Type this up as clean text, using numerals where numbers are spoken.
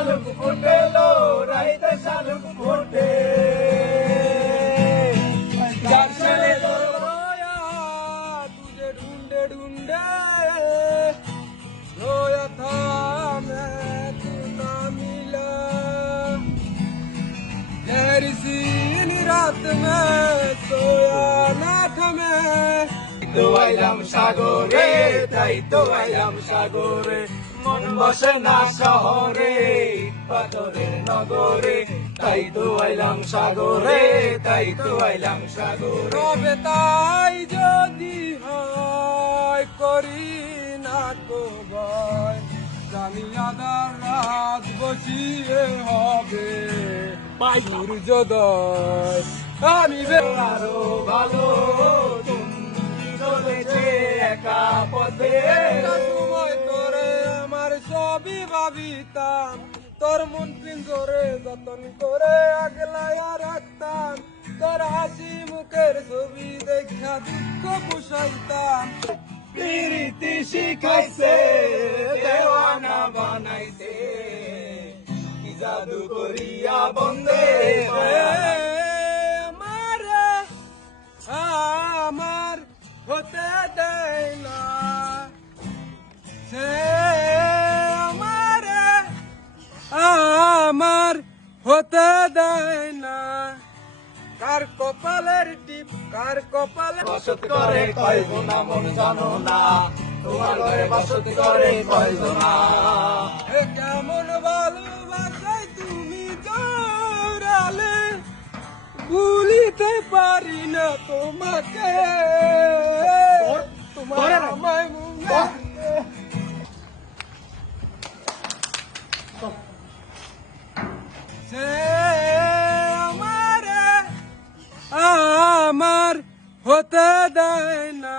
শালুক ফুটেলো রাইতে শালুক ফুটে যার সাথে তোর रोया तुझे ढूंढे ढूंढे रोया था मैं तू ना मिला गहरी सी रात में सोया ना था मैं তো আইলাম সাগরে তাই তো আইলাম সাগরে মন বসে না শহরে পাথরের নগরে তাই তো আইলাম সাগরে তাই তো আইলাম সাগরে রবে তাই যদি হয় করি না তো ভয় জানি আধার রাত বসিয়ে হবে সূর্যোদয় আমি আরো ভালো তুমি চলেছে একা পথে সময় তোরে আমার সবই ভাবিতাম তোর মন পিঞ্জরে যতন করে আগলাইয়া রাখতাম তোর হাসি মুখের ছবি দেখা দুঃখ পুষাইতাম প্রীতি শিখাইছে দেওয়ানা বানাইছে কি জাদু করিয়া বন্দে আমার হতে দেয় না সে আমার হতে দেয় না কার কপালের টিপ কার কপালে বসত করে কয়জনা মন জানো না তোমার ঘরে বসত করে কয়জনা কেমন ভালোবাসায় তুমি দৌড়ালে ভুলিতে পারি না তোমাকে তোমার আমায় মনে সে আমার হতে দেয় না